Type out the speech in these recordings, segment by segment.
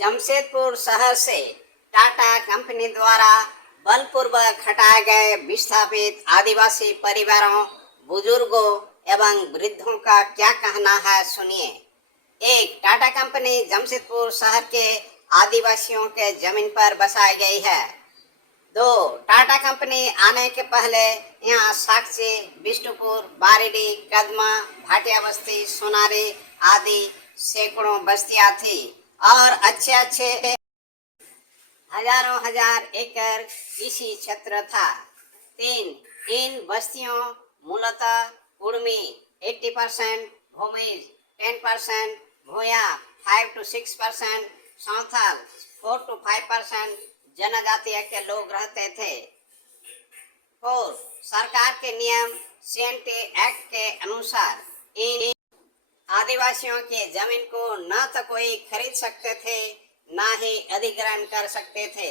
जमशेदपुर शहर से टाटा कंपनी द्वारा बलपूर्वक हटाए गए विस्थापित आदिवासी परिवारों, बुजुर्गों एवं वृद्धों का क्या कहना है, सुनिए। एक, टाटा कंपनी जमशेदपुर शहर के आदिवासियों के जमीन पर बसाई गई है। दो, टाटा कंपनी आने के पहले यहाँ साक्षी, बिष्टुपुर, बारिडी, कदमा, भाटिया बस्ती, सोनारी आदि सैकड़ों बस्तियां थी और अच्छे अच्छे हजारों हजार एकड़ कृषि क्षेत्र था। तीन, इन बस्तियों मूलतः कुर्मी 80%, भूमिज 10%, भूया 5 to 6%, संथाल 4 to 5% जनजातीय के लोग रहते थे। 4, सरकार के नियम CNT एक्ट के अनुसार इन आदिवासियों के जमीन को न तो कोई खरीद सकते थे, ना ही अधिग्रहण कर सकते थे।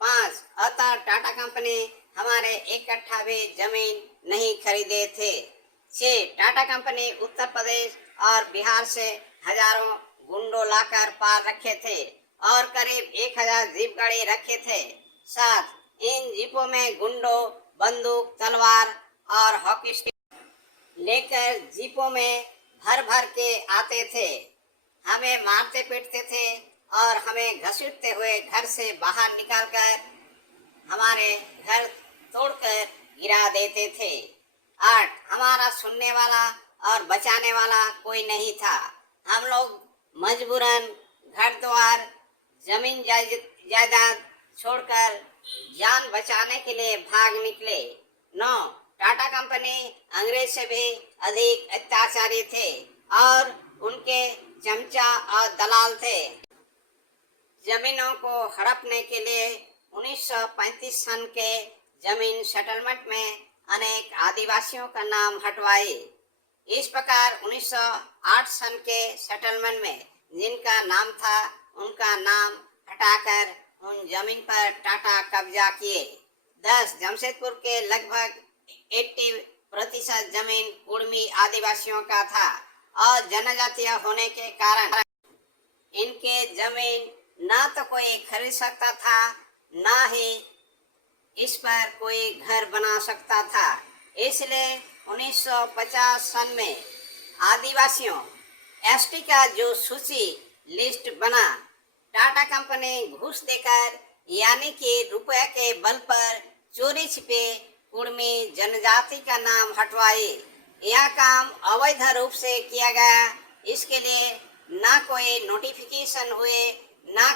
5, अतः टाटा कंपनी हमारे एक कट्ठा भी जमीन नहीं खरीदे थे। 6, टाटा कंपनी उत्तर प्रदेश और बिहार से हजारों गुंडों लाकर पार रखे थे और करीब 1000 जीप गाड़ी रखे थे। 7, इन जीपों में गुंडों बंदूक, तलवार और हॉकी स्टिक लेकर जीपों में भर भर के आते थे, हमें मारते पीटते थे और हमें घसीटते हुए घर से बाहर निकालकर हमारे घर तोड़कर गिरा देते थे। 8, हमारा सुनने वाला और बचाने वाला कोई नहीं था। हम लोग मजबूरन घर द्वार, जमीन जायदाद छोड़कर जान बचाने के लिए भाग निकले। 9, टाटा कंपनी अंग्रेज से भी अधिक अत्याचारी थे और उनके चमचा और दलाल थे। जमीनों को हड़पने के लिए 1935 सन के जमीन सेटलमेंट में अनेक आदिवासियों का नाम हटवाए। इस प्रकार 1908 सन के सेटलमेंट में जिनका नाम था उनका नाम हटाकर उन जमीन पर टाटा कब्जा किए। 10, जमशेदपुर के लगभग 80% जमीन कुर्मी आदिवासियों का था और जनजातीय होने के कारण इनके जमीन ना तो कोई खरीद सकता था, ना ही इस पर कोई घर बना सकता था। इसलिए 1950 सन में आदिवासियों ST का जो सूची लिस्ट बना, टाटा कंपनी घूस देकर यानी कि रुपये के बल पर चोरी छिपे कुर्मी जनजाति का नाम हटवाए। यह काम अवैध रूप से किया गया। इसके लिए ना कोई नोटिफिकेशन हुए, ना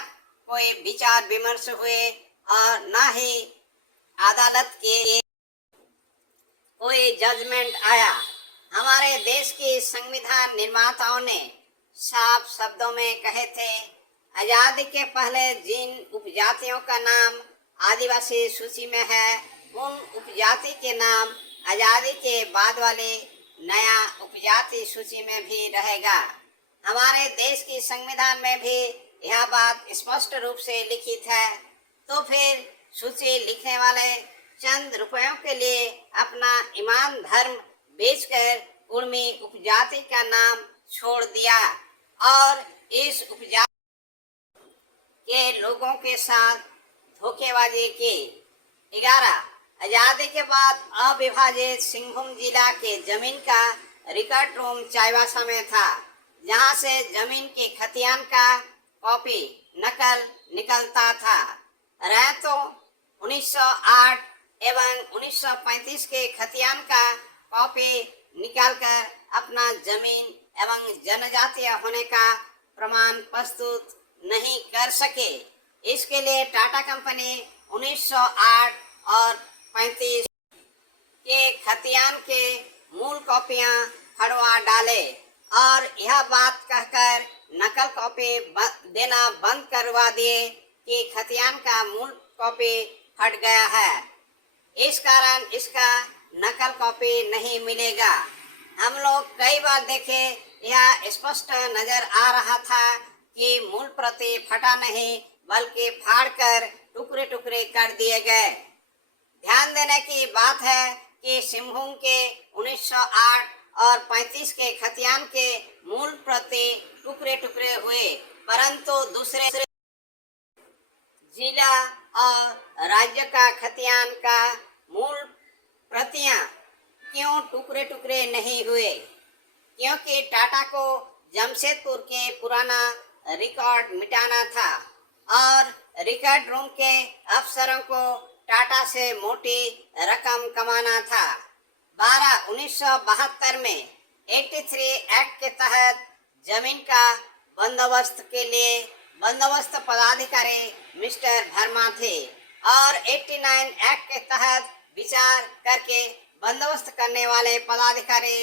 कोई विचार विमर्श हुए और ना ही अदालत के कोई जजमेंट आया। हमारे देश के संविधान निर्माताओं ने साफ शब्दों में कहे थे, आजादी के पहले जिन उपजातियों का नाम आदिवासी सूची में है, उन उपजाति के नाम आजादी के बाद वाले नया उपजाति सूची में भी रहेगा। हमारे देश की संविधान में भी यह बात स्पष्ट रूप से लिखित है। तो फिर सूची लिखने वाले चंद रुपयों के लिए अपना ईमान धर्म बेचकर कुर्मी उपजाति का नाम छोड़ दिया और इस उपजाति के लोगों के साथ धोखेबाजी की। 11, आजादी के बाद अविभाजित सिंहभूम जिला के जमीन का रिकॉर्ड रूम चाईबासा में था, जहां से जमीन के खतियान का कॉपी नकल निकलता था। रहे तो 1908 एवं 1935 के खतियान का कॉपी निकालकर अपना जमीन एवं जनजातीय होने का प्रमाण प्रस्तुत नहीं कर सके। इसके लिए टाटा कंपनी 1908 और 35 के खतियान के मूल कॉपियां फड़वा डाले और यह बात कहकर नकल कॉपी देना बंद करवा दिए कि खतियान का मूल कॉपी फट गया है, इस कारण इसका नकल कॉपी नहीं मिलेगा। हम लोग कई बार देखे, यह स्पष्ट नजर आ रहा था कि मूल प्रति फटा नहीं बल्कि फाड़कर टुकड़े टुकड़े कर दिए गए। ध्यान देने की बात है कि सिंहभूम के 1908 और 35 के खतियान के मूल प्रति टुकड़े टुकड़े हुए परंतु दूसरे जिला और राज्य का खतियान का मूल प्रतियां क्यों टुकड़े टुकड़े नहीं हुए? क्योंकि टाटा को जमशेदपुर के पुराना रिकॉर्ड मिटाना था और रिकॉर्ड रूम के अफसरों को टाटा से मोटी रकम कमाना था। 1972 में 83 एक्ट के तहत जमीन का बंदोबस्त के लिए बंदोबस्त पदाधिकारी मिस्टर वर्मा थे और 89 एक्ट के तहत विचार करके बंदोबस्त करने वाले पदाधिकारी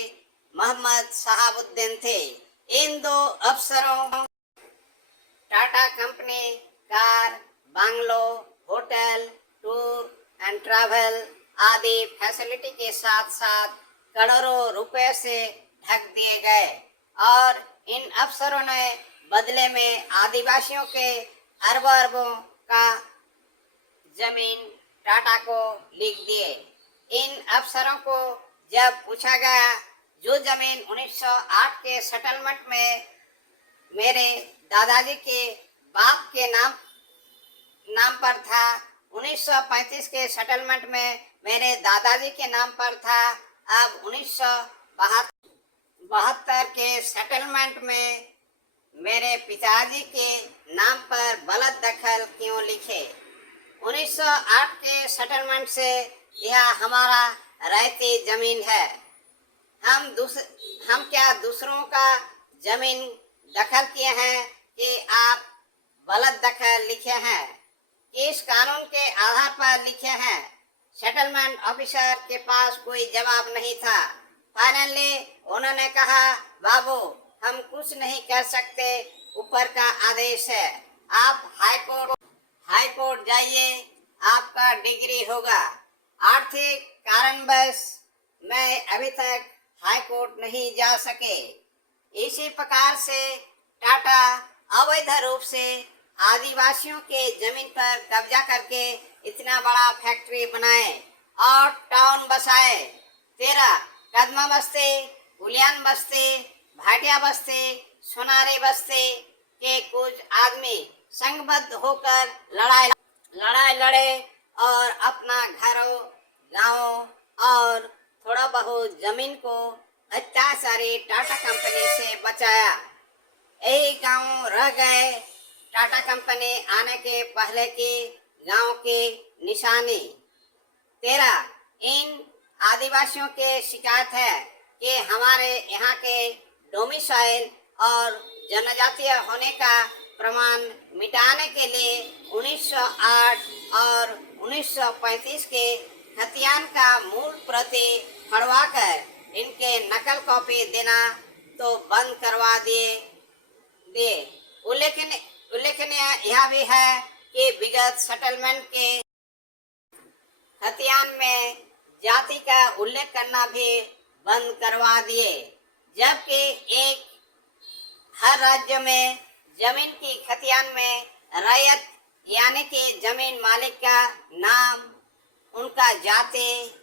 मोहम्मद शहाबुद्दीन थे। इन दो अफसरों Tata company car, bungalow, hotel, tour and travel आदि फैसिलिटी के साथ साथ करोड़ों रुपए से ढक दिए गए और इन अफसरों ने बदले में आदिवासियों के अरबों अरबों का जमीन टाटा को लिख दिए। इन अफसरों को जब पूछा गया, जो जमीन 1908 के सेटलमेंट में मेरे दादाजी के बाप के नाम पर था, 1935 के सेटलमेंट में मेरे दादाजी के नाम पर था, अब 1972 के सेटलमेंट में मेरे पिताजी के नाम पर गलत दखल क्यों लिखे? 1908 के सेटलमेंट से यह हमारा रहती जमीन है। हम क्या दूसरों का जमीन दखल किए हैं कि आप गलत दखल लिखे हैं? किस कानून के आधार पर लिखे हैं? सेटलमेंट ऑफिसर के पास कोई जवाब नहीं था। फाइनली उन्होंने कहा, बाबू हम कुछ नहीं कर सकते, ऊपर का आदेश है, आप हाई कोर्ट जाइए, आपका डिग्री होगा। आर्थिक कारणवश मैं अभी तक हाई कोर्ट नहीं जा सके। इसी प्रकार से टाटा अवैध रूप से आदिवासियों के जमीन पर कब्जा करके इतना बड़ा फैक्ट्री बनाए और टाउन बसाए। 13 कदमा बस्ती, उलियान बस्ती, भाटिया बस्ती, सोनारी बस्ती के कुछ आदमी संघबद्ध होकर लड़ाई लड़े और अपना घरों, गांवों और थोड़ा बहुत जमीन को अत्याचारी टाटा कंपनी से बचाया। यही गांव रह गए टाटा कंपनी आने के पहले के गांव के निशानी। 13 इन आदिवासियों के शिकायत है कि हमारे यहाँ के डोमिसाइल और जनजातीय होने का प्रमाण मिटाने के लिए 1908 और 1935 के खतियान का मूल प्रति फड़वाकर इनके नकल कॉपी देना तो बंद करवा दिए। उल्लेखनीय यह भी है कि विगत सेटलमेंट के खतियान में जाति का उल्लेख करना भी बंद करवा दिए, जबकि हर राज्य में जमीन की खतियान में रैयत यानी कि जमीन मालिक का नाम, उनका जाति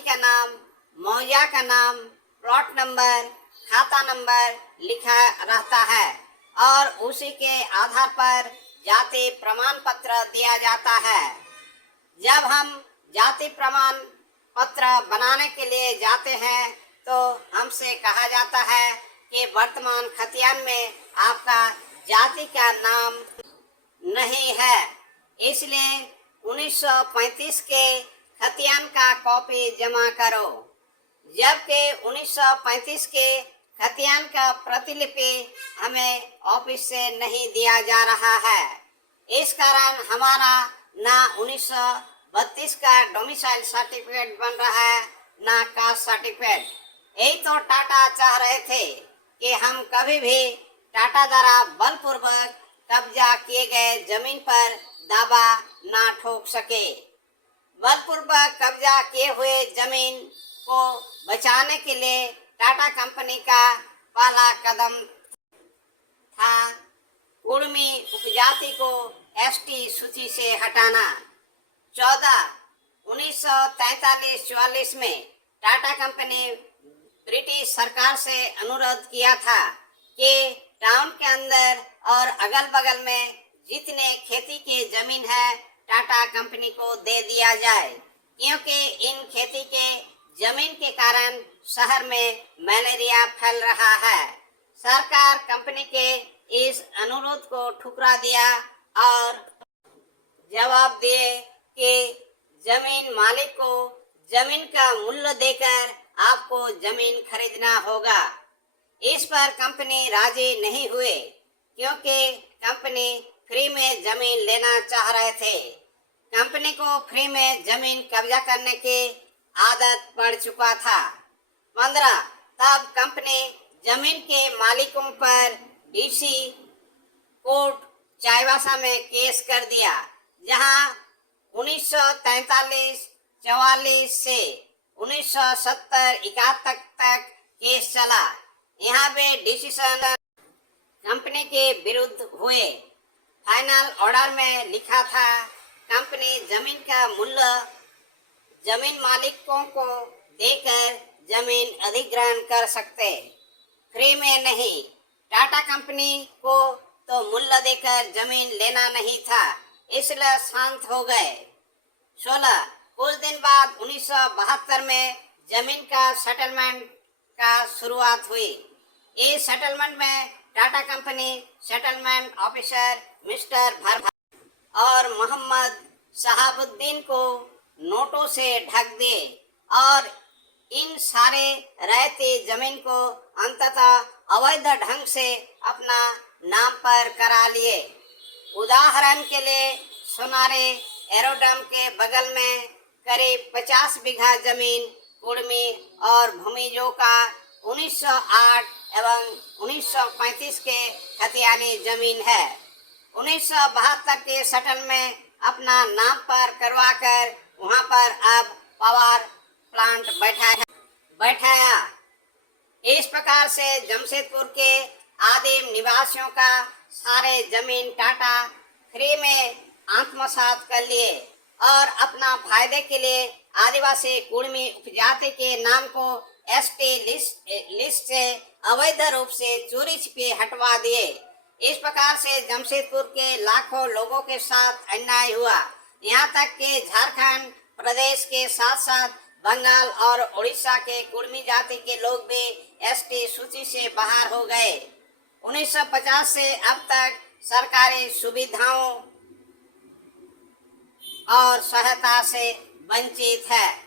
का नाम, मौजा का नाम, प्लॉट नंबर, खाता नंबर लिखा रहता है और उसी के आधार पर जाति प्रमाण पत्र दिया जाता है। जब हम जाति प्रमाण पत्र बनाने के लिए जाते हैं तो हमसे कहा जाता है कि वर्तमान खतियान में आपका जाति का नाम नहीं है, इसलिए 1935 के खतियान का कॉपी जमा करो। जबकि 1935 के खतियान का प्रतिलिपि हमें ऑफिस से नहीं दिया जा रहा है। इस कारण हमारा ना 1932 का डोमिसाइल सर्टिफिकेट बन रहा है, ना कास्ट सर्टिफिकेट। यही तो टाटा चाह रहे थे कि हम कभी भी टाटा द्वारा बलपूर्वक कब्जा किए गए जमीन पर दावा ना ठोक सके। बलपूर्वक कब्जा किए हुए जमीन को बचाने के लिए टाटा कंपनी का पहला कदम था कुर्मी उपजाति को एसटी सूची से हटाना। 1943-44 में टाटा कंपनी ब्रिटिश सरकार से अनुरोध किया था कि टाउन के अंदर और अगल बगल में जितने खेती के जमीन है टाटा कंपनी को दे दिया जाए, क्योंकि इन खेती के जमीन के कारण शहर में मलेरिया फैल रहा है। सरकार कंपनी के इस अनुरोध को ठुकरा दिया और जवाब दिए कि जमीन मालिक को जमीन का मूल्य देकर आपको जमीन खरीदना होगा। इस पर कंपनी राजी नहीं हुए, क्योंकि कंपनी फ्री में जमीन लेना चाह रहे थे। कंपनी को फ्री में जमीन कब्जा करने की आदत पड़ चुका था। 15 तब कंपनी जमीन के मालिकों पर डीसी कोर्ट चाईबासा में केस कर दिया, जहां 1943-44 से 1970-71 तक केस चला। यहाँ पे डिसीजन कंपनी के विरुद्ध हुए। फाइनल ऑर्डर में लिखा था कंपनी जमीन का मूल्य जमीन मालिकों को देकर जमीन अधिग्रहण कर सकते, फ्री में नहीं। टाटा कंपनी को तो मूल्य देकर जमीन लेना नहीं था, इसलिए शांत हो गए। 16 कुछ दिन बाद 1972 में जमीन का सेटलमेंट का शुरुआत हुई। इस सेटलमेंट में Tata company settlement officer mister भर और मोहम्मद शहाबुद्दीन को नोटों से ढक दिए और इन सारे रहते जमीन को अंततः अवैध ढंग से अपना नाम पर करा लिए। उदाहरण के लिए सोनारे एरोड्रम के बगल में करीब 50 बीघा जमीन कुर्मी और भूमिजों का 1908 एवं 1935 के खतियानी जमीन है। 1972 के सेटल में अपना नाम पर करवाकर वहां पर अब पावर प्लांट बैठाया। इस प्रकार से जमशेदपुर के आदिम निवासियों का सारे जमीन टाटा फ्री में आत्मसात कर लिए और अपना फायदे के लिए आदिवासी कुर्मी उपजाति के नाम को एसटी लिस्ट से अवैध रूप से चोरी छिपे हटवा दिए। इस प्रकार से जमशेदपुर के लाखों लोगों के साथ अन्याय हुआ। यहाँ तक कि झारखंड प्रदेश के साथ साथ बंगाल और उड़ीसा के कुर्मी जाति के लोग भी एसटी सूची से बाहर हो गए। 1950 से अब तक सरकारी सुविधाओं और सहायता से वंचित है।